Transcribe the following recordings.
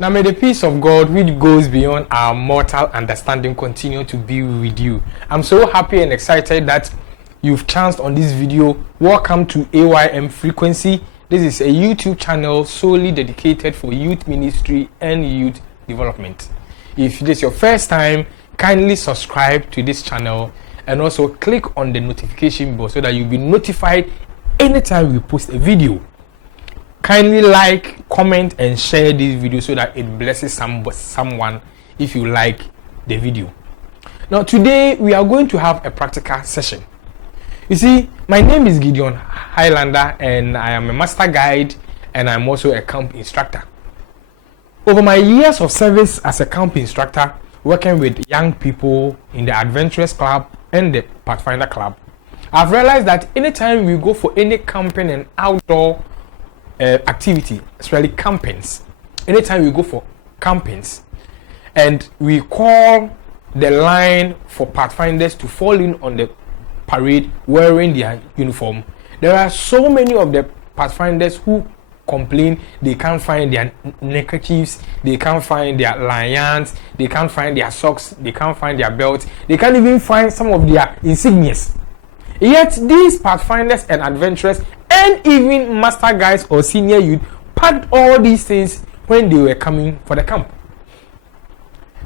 Now may the peace of God, which goes beyond our mortal understanding, continue to be with you. I'm so happy and excited that you've chanced on this video. Welcome to AYM Frequency. This is a YouTube channel solely dedicated for youth ministry and youth development. If this is your first time, kindly subscribe to this channel and also click on the notification bell so that you'll be notified anytime we post a video. Kindly like, comment and share this video so that it blesses someone if you like the video. Now today we are going to have a practical session. You see, my name is Gideon Highlander and I am a master guide and I'm also a camp instructor. Over my years of service as a camp instructor, working with young people in the Adventist Club and the Pathfinder Club, I've realized that anytime we go for any camping and outdoor activity, especially campings, anytime we go for campings and we call the line for pathfinders to fall in on the parade wearing their uniform, there are so many of the pathfinders who complain they can't find their neckerchiefs, they can't find their lanyards, they can't find their socks, they can't find their belts, they can't even find some of their insignias. Yet these pathfinders and adventurers and even master guides or senior youth packed all these things when they were coming for the camp.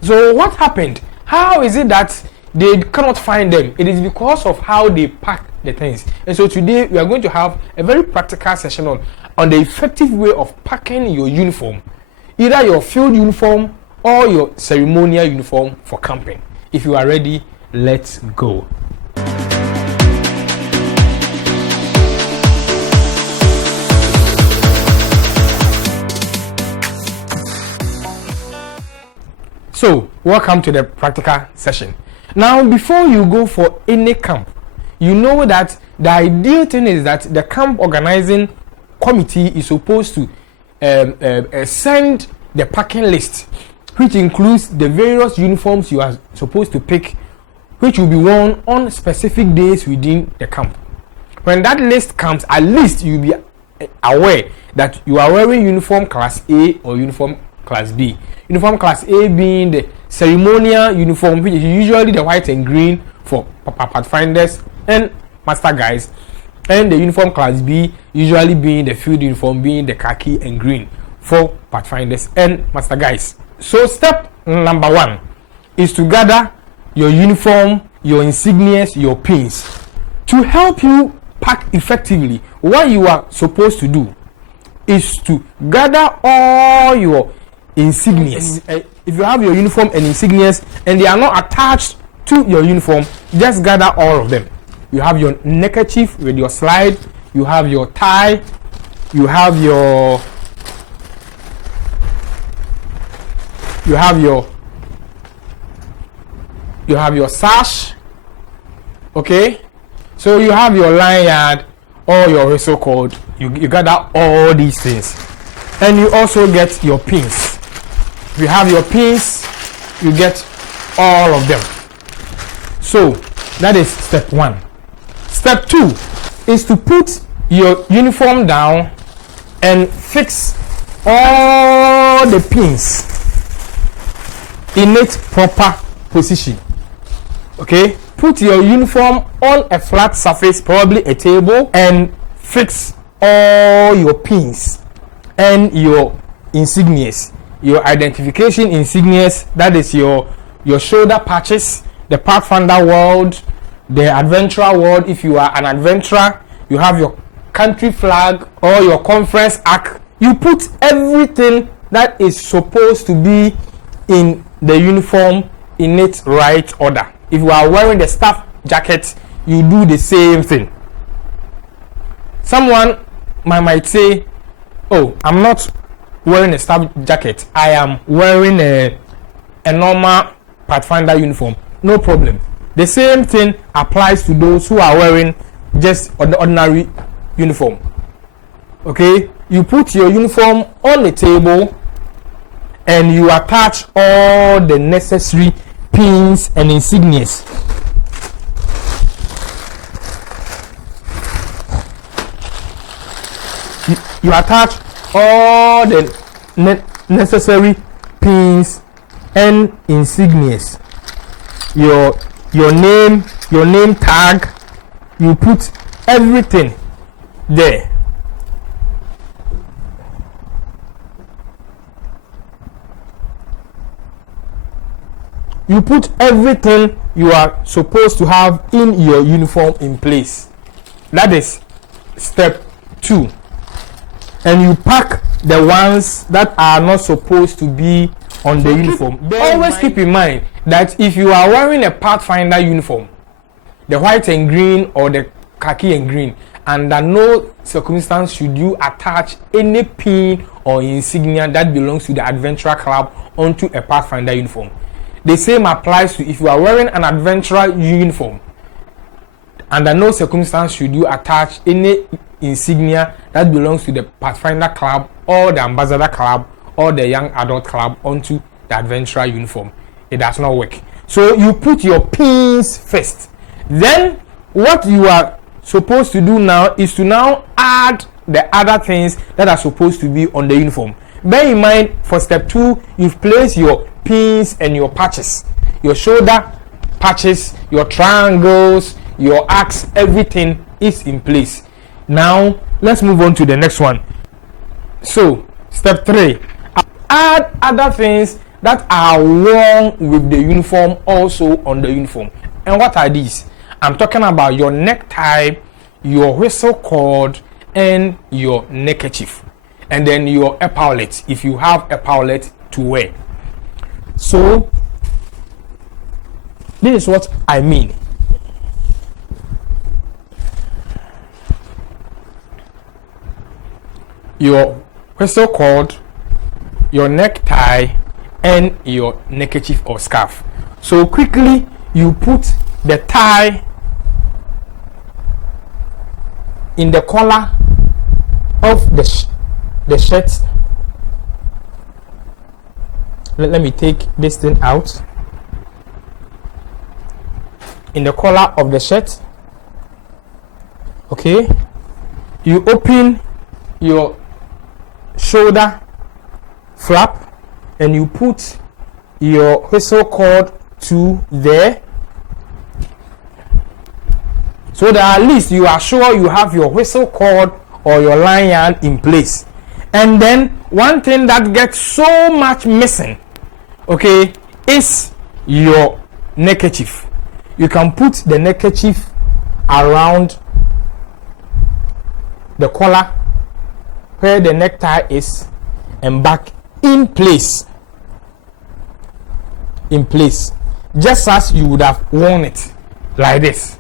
So what happened? How is it that they cannot find them? It is because of how they pack the things. And so today we are going to have a very practical session on the effective way of packing your uniform, either your field uniform or your ceremonial uniform for camping. If you are ready, let's go. So, welcome to the practical session. Now, before you go for any camp, you know that the ideal thing is that the camp organizing committee is supposed to send the packing list, which includes the various uniforms you are supposed to pick, which will be worn on specific days within the camp. When that list comes, at least you'll be aware that you are wearing uniform class A or uniform class B. Uniform class A being the ceremonial uniform, which is usually the white and green for pathfinders and master guys, and the uniform class B usually being the field uniform, being the khaki and green for pathfinders and master guys. So step number 1 is to gather your uniform, your insignias, your pins. To help you pack effectively, what you are supposed to do is to gather all your insignias. If you have your uniform and insignias and they are not attached to your uniform, just gather all of them. You have your neckerchief with your slide, you have your tie, you have your sash, okay? So you have your lanyard or your whistle cord. You gather all these things, and you also get your pins. If you have your pins, you get all of them. So that is step 1. Step 2 is to put your uniform down and fix all the pins in its proper position. Okay? Put your uniform on a flat surface, probably a table, and fix all your pins and your insignias. Your identification insignias, that is your shoulder patches, the Pathfinder world, the adventurer world. If you are an adventurer, you have your country flag or your conference arc. You put everything that is supposed to be in the uniform in its right order. If you are wearing the staff jacket, you do the same thing. Someone might say, oh, I'm not wearing a staff jacket, I am wearing a normal Pathfinder uniform. No problem. The same thing applies to those who are wearing just the ordinary uniform. Okay, you put your uniform on the table and you attach all the necessary pins and insignias. You attach all the necessary pins and insignias. Your name tag, you put everything there. You put everything you are supposed to have in your uniform in place. That is step 2. And you pack the ones that are not supposed to be on the uniform. Always keep in mind that if you are wearing a Pathfinder uniform, the white and green or the khaki and green, under no circumstance should you attach any pin or insignia that belongs to the Adventurer Club onto a Pathfinder uniform. The same applies to if you are wearing an Adventurer uniform. Under no circumstance should you attach any insignia that belongs to the Pathfinder Club or the Ambassador Club or the Young Adult Club onto the Adventurer uniform. It does not work. So you put your pins first. Then what you are supposed to do now is to now add the other things that are supposed to be on the uniform. Bear in mind, for step 2, you've placed your pins and your patches, your shoulder patches, your triangles, your axe, everything is in place. Now let's move on to the next one. So step 3, add other things that are worn with the uniform also on the uniform. And what are these? I'm talking about your necktie, your whistle cord, and your neckerchief, and then your epaulet if you have epaulet to wear. So this is what I mean. Your whistle cord, your necktie, and your neckerchief or scarf. So quickly you put the tie in the collar of the shirt. Let me take this thing out. In the collar of the shirt. Okay, you open your shoulder flap and you put your whistle cord to there, so that at least you are sure you have your whistle cord or your lanyard in place. And then one thing that gets so much missing, okay, is your neckerchief. You can put the neckerchief around the collar where the necktie is and back in place, just as you would have worn it like this.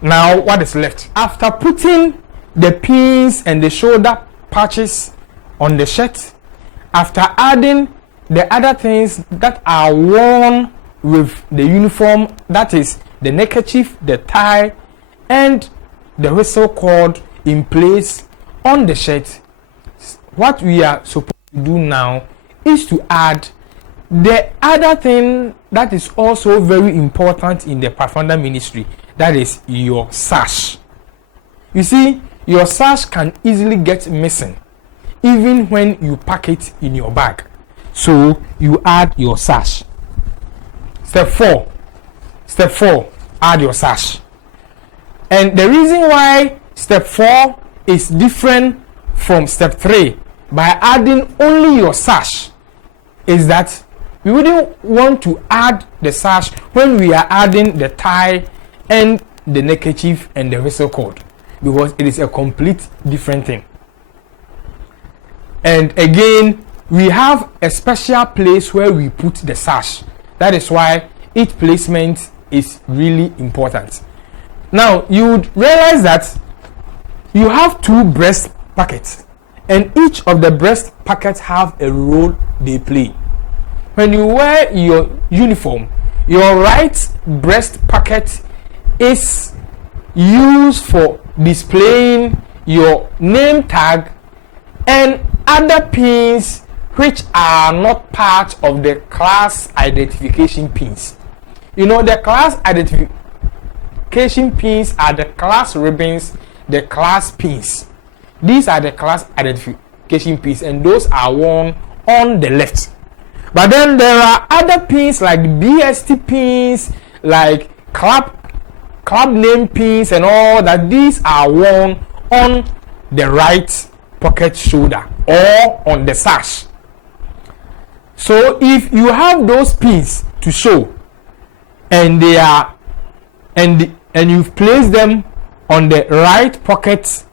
Now what is left? After putting the pins and the shoulder patches on the shirt, after adding the other things that are worn with the uniform, that is the neckerchief, the tie, and the whistle cord in place on the shirt, what we are supposed to do now is to add the other thing that is also very important in the Pathfinder ministry, that is your sash. You see, your sash can easily get missing even when you pack it in your bag. So you add your sash. Step 4, add your sash. And the reason why step 4 is different from step 3 by adding only your sash is that we wouldn't want to add the sash when we are adding the tie and the neckerchief and the whistle cord, because it is a complete different thing. And again, we have a special place where we put the sash. That is why its placement is really important. Now you would realize that you have 2 breast pockets, and each of the breast pockets have a role they play. When you wear your uniform, your right breast pocket is used for displaying your name tag and other pins which are not part of the class identification pins. You know, the class identification pins are the class ribbons, the class pins. These are the class identification pins, and those are worn on the left. But then there are other pins like BST pins, like club name pins and all that. These are worn on the right pocket shoulder or on the sash. So if you have those pins to show, and they are and you've placed them on the right pocket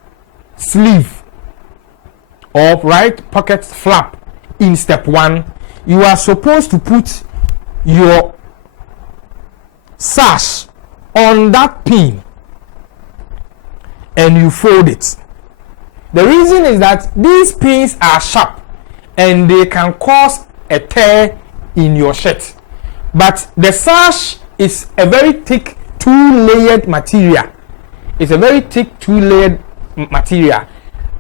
sleeve or right pocket flap in step 1, you are supposed to put your sash on that pin and you fold it. The reason is that these pins are sharp and they can cause a tear in your shirt. But the sash is a very thick 2-layered material. It's a very thick 2-layered material,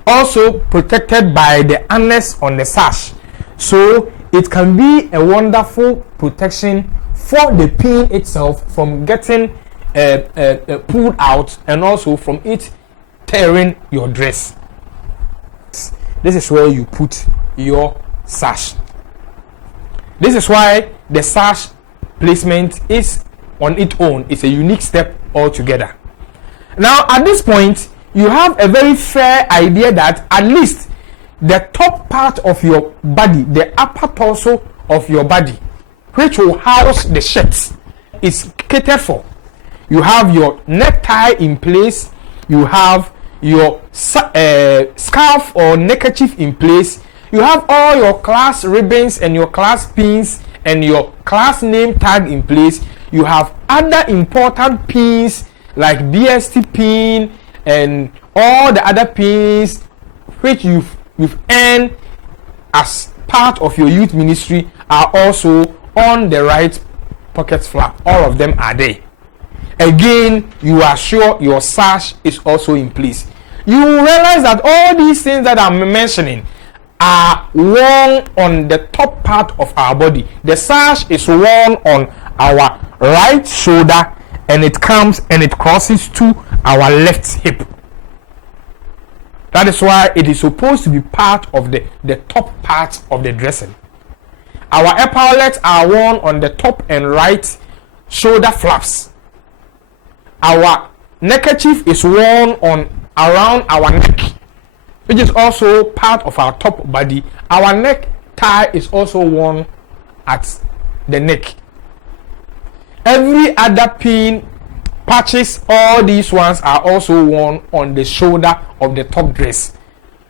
also protected by the harness on the sash. So it can be a wonderful protection for the pin itself from getting pulled out, and also from it tearing your dress. This is where you put your sash. This is why the sash placement is on its own. It's a unique step altogether. Now at this point, you have a very fair idea that at least the top part of your body, the upper torso of your body, which will house the shirts, is catered for. You have your necktie in place, you have your scarf or neckerchief in place, you have all your class ribbons and your class pins and your class name tag in place. You have other important pins like BST pin and all the other pins which you've earned as part of your youth ministry are also on the right pocket flap. All of them are there. Again, you are sure your sash is also in place. You will realize that all these things that I'm mentioning are worn on the top part of our body. The sash is worn on our right shoulder, and it comes and it crosses to our left hip. That is why it is supposed to be part of the top part of the dressing. Our epaulets are worn on the top and right shoulder flaps. Our neckerchief is worn on around our neck, which is also part of our top body. Our neck tie is also worn at the neck. Every other pin, patches, all these ones are also worn on the shoulder of the top dress.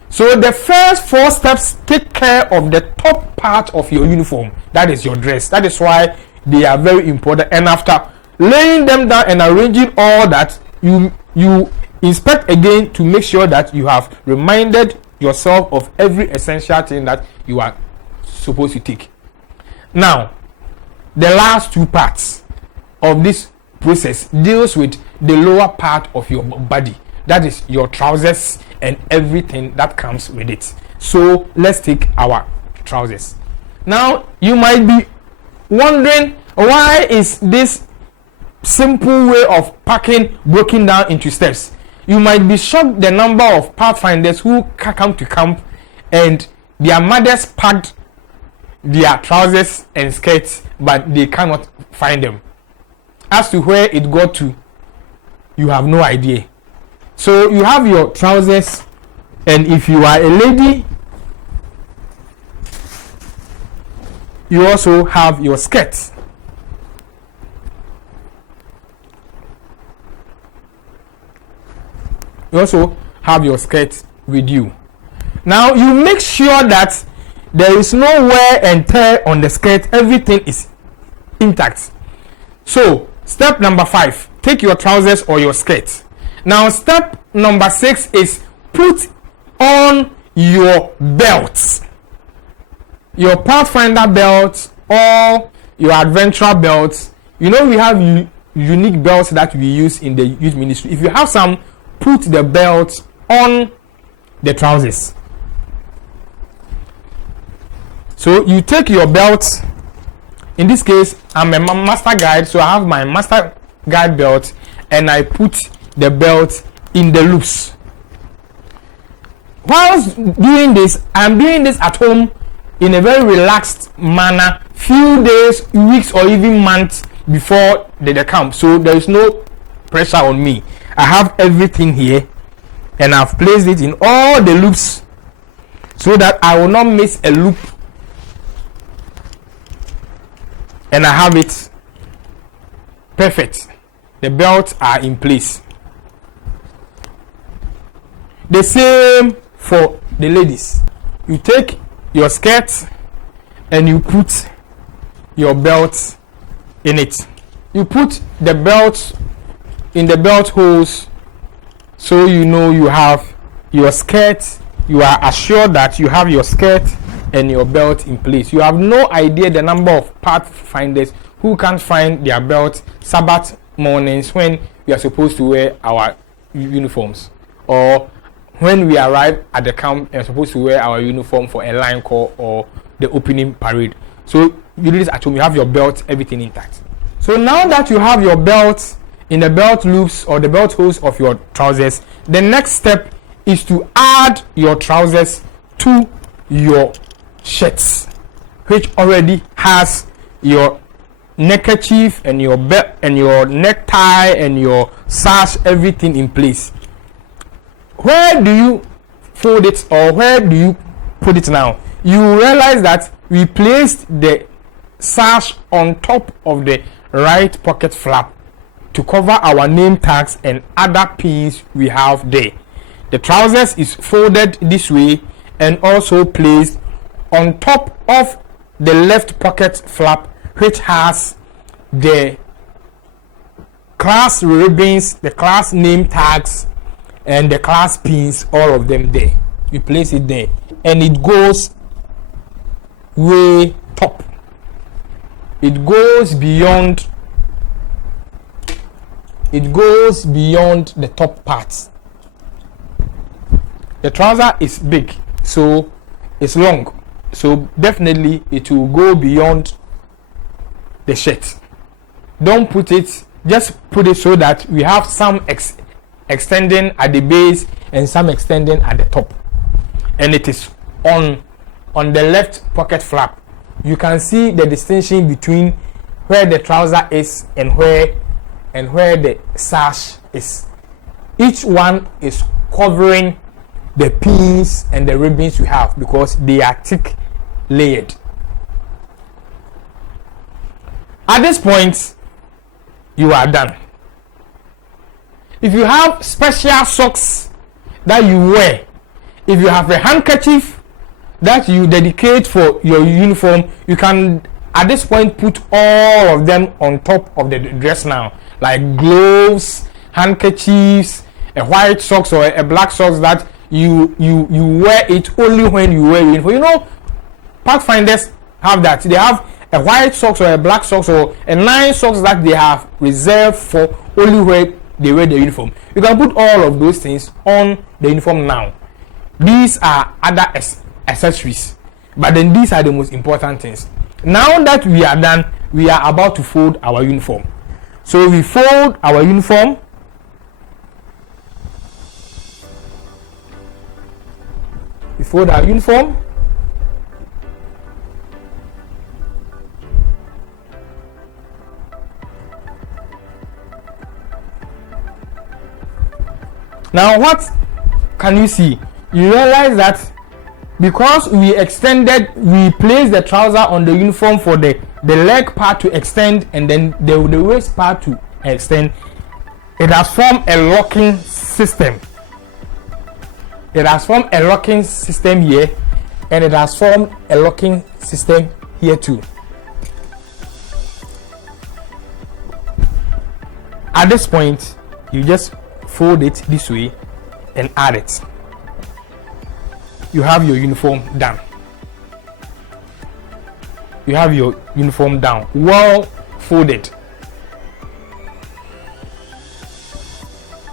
So the first 4 steps take care of the top part of your uniform. That is your dress. That is why they are very important. And after laying them down and arranging all that, you inspect again to make sure that you have reminded yourself of every essential thing that you are supposed to take. Now, the last 2 parts of this process deals with the lower part of your body. That is your trousers and everything that comes with it. So let's take our trousers. Now you might be wondering, why is this simple way of packing broken down into steps? You might be shocked the number of pathfinders who come to camp and their mothers packed their trousers and skirts, but they cannot find them. As to where it got to, you have no idea. So you have your trousers, and if you are a lady, you also have your skirt. You also have your skirt with you. Now you make sure that there is no wear and tear on the skirt. Everything is intact. So step number 5, take your trousers or your skirt. Now step number 6 is put on your belts, your Pathfinder belt or your Adventurer belt. You know, we have unique belts that we use in the youth ministry. If you have some, put the belt on the trousers. So you take your belt. In this case, I'm a master guide, so I have my master guide belt, and I put the belt in the loops. whilst doing this, I'm doing this at home in a very relaxed manner, few days, weeks, or even months before the camp. So there is no pressure on me. I have everything here, and I've placed it in all the loops so that I will not miss a loop, and I have it perfect. The belts are in place. The same for the ladies. You take your skirt and you put your belt in it. You put the belt in the belt holes, so you know you have your skirt. You are assured that you have your skirt and your belt in place. You have no idea the number of pathfinders who can't find their belt Sabbath mornings when we are supposed to wear our uniforms, or when we arrive at the camp and are supposed to wear our uniform for a line call or the opening parade. So you do this at home. You have your belt, everything intact. So now that you have your belt in the belt loops or the belt holes of your trousers, the next step is to add your trousers to your shirts, which already has your neckerchief and your belt and your necktie and your sash, everything in place. Where do you fold it, or where do you put it now? You realize that we placed the sash on top of the right pocket flap to cover our name tags and other pins we have there. The trousers is folded this way and also placed on top of the left pocket flap, which has the class ribbons, the class name tags, and the class pins, all of them there. You place it there, and it goes way top. It goes beyond. It goes beyond the top part. The trouser is big, so it's long, so definitely it will go beyond the shirt. Don't put it, just put it so that we have some extending at the base and some extending at the top, and it is on the left pocket flap. You can see the distinction between where the trouser is and where the sash is. Each one is covering the pins and the ribbons we have because they are thick layered. At this point, you are done. If you have special socks that you wear, if you have a handkerchief that you dedicate for your uniform, you can at this point put all of them on top of the dress now, like gloves, handkerchiefs, a white socks or a black socks that you wear it only when you wear uniform. You know, pathfinders have that. They have a white socks or a black socks or a nice socks that they have reserved for only when they wear the uniform. You can put all of those things on the uniform now. These are other accessories, but then these are the most important things. Now that we are done, we are about to fold our uniform. So we fold our uniform. We fold our uniform. Now what can you see? You realize that because we placed the trouser on the uniform for the leg part to extend and then the waist part to extend, it has formed a locking system. It has formed a locking system here, and it has formed a locking system here too. At this point, you just fold it this way and add it. You have your uniform done. You have your uniform down, well folded.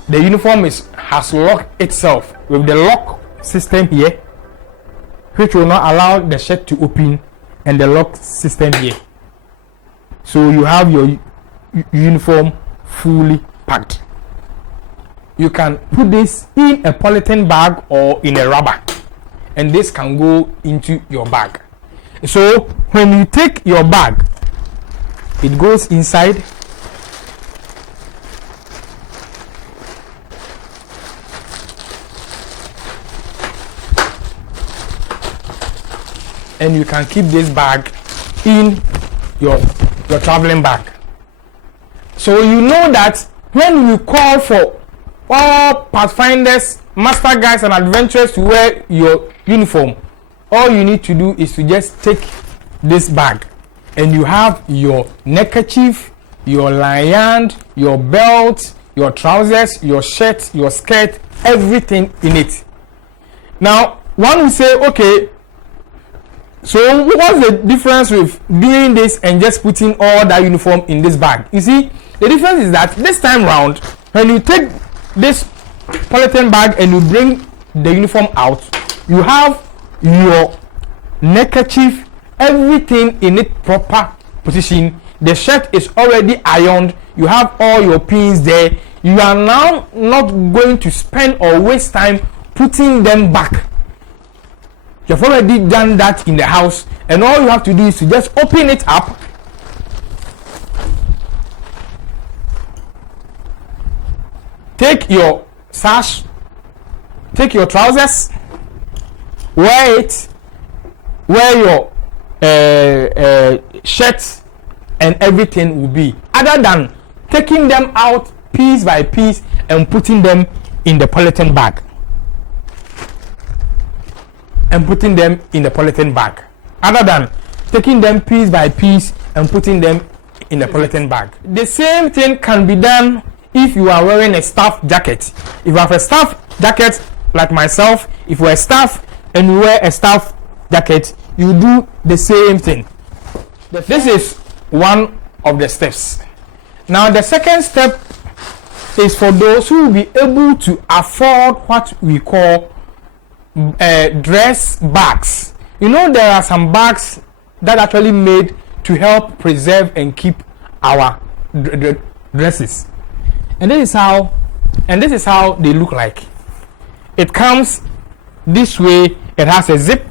The uniform has locked itself with the lock system here, which will not allow the shirt to open, and the lock system here. So you have your uniform fully packed. you can put this in a polythene bag or in a rubber, and this can go into your bag. So when you take your bag, it goes inside. And you can keep this bag in your traveling bag. So you know that when we call for all pathfinders, master guides, and adventurers to wear your uniform, all you need to do is to just take this bag, and you have your neckerchief, your lanyard, your belt, your trousers, your shirt, your skirt, everything in it. Now, one will say, okay, so what's the difference with doing this and just putting all that uniform in this bag? You see, the difference is that this time round, when you take this polythene bag and you bring the uniform out, you have your neckerchief, everything in its proper position. The shirt is already ironed. You have all your pins there. You are now not going to spend or waste time putting them back. You've already done that in the house, and all you have to do is to just open it up, take your sash, take your trousers, wear it, wear your shirt, and everything will be, other than taking them out piece by piece and putting them in the polythene bag. Other than taking them piece by piece and putting them in the polythene bag. The same thing can be done if you are wearing a staff jacket. If you have a staff jacket like myself, if you're a staff and you wear a staff jacket, you do the same thing. This is one of the steps. Now the second step is for those who will be able to afford what we call dress bags. You know, there are some bags that actually made to help preserve and keep our dresses, and this is how they look like. It comes this way. It has a zip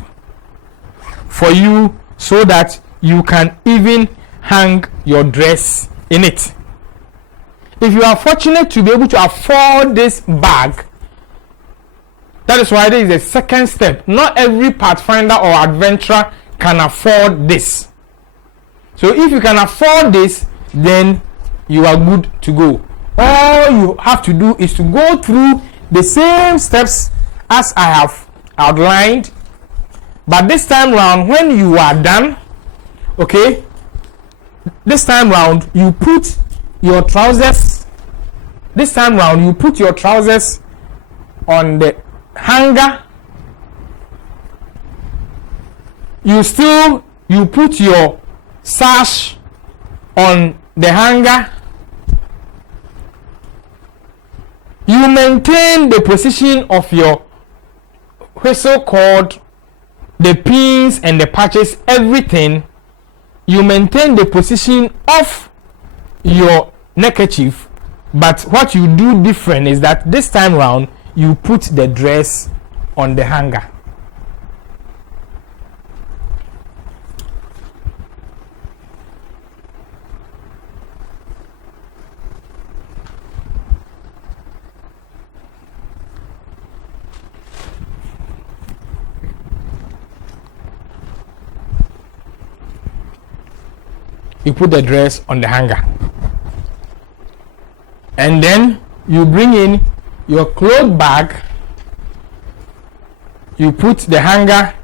for you so that you can even hang your dress in it. If you are fortunate to be able to afford this bag, that is why this is the second step. Not every pathfinder or adventurer can afford this. So if you can afford this, then you are good to go. All you have to do is to go through the same steps as I have outlined, but this time round, when you are done, okay, this time round you put your trousers on the hanger. You put your sash on the hanger. You maintain the position of your whistle cord, the pins and the patches, everything. You maintain the position of your neckerchief, but what you do different is that this time round you put the dress on the hanger. You put the dress on the hanger, and then you bring in your clothes bag. You put the hanger.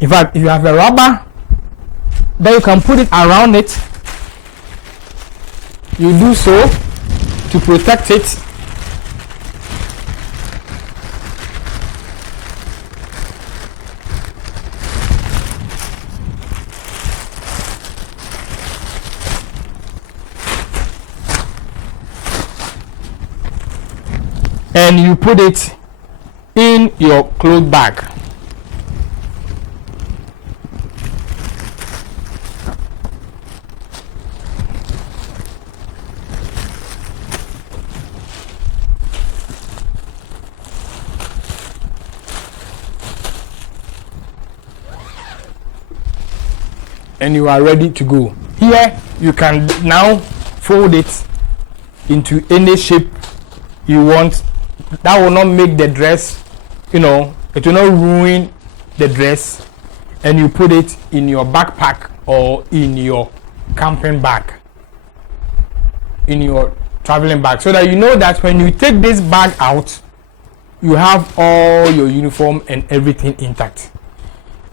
In fact, if you have a rubber, then you can put it around it. You do so to protect it. And you put it in your clothes bag. and you are ready to go. Here you can now fold it into any shape you want. That will not make the dress, it will not ruin the dress, and you put it in your backpack or in your camping bag, in your traveling bag, so that you know that when you take this bag out, you have all your uniform and everything intact.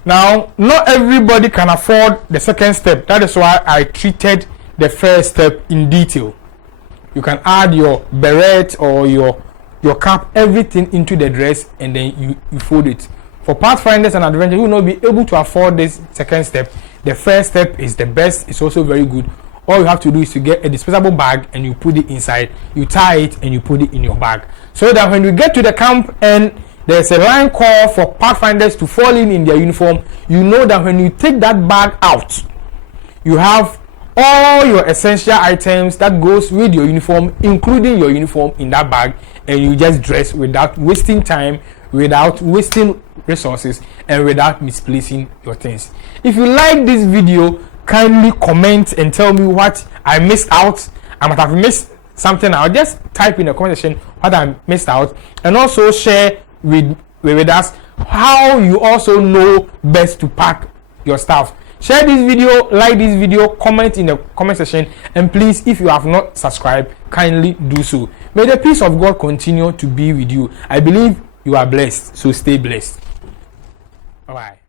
Now, not everybody can afford the second step. That is why I treated the first step in detail. You can add your beret or your cap, everything into the dress, and then you fold it. For pathfinders and adventurers who will not be able to afford this second step, the first step is the best. It's also very good. All you have to do is to get a disposable bag and you put it inside, you tie it and you put it in your bag, so that when you get to the camp and there's a line call for pathfinders to fall in their uniform, you know that when you take that bag out, you have all your essential items that goes with your uniform, including your uniform, in that bag, and you just dress without wasting time, without wasting resources, and without misplacing your things. If you like this video, kindly comment and tell me what I missed out. I might have missed something. I'll just type in the comment section what I missed out, and also share with us how you also know best to pack your stuff. Share this video, like this video, comment in the comment section, and please, if you have not subscribed, kindly do so. May the peace of God continue to be with you. I believe you are blessed, so stay blessed. Bye bye.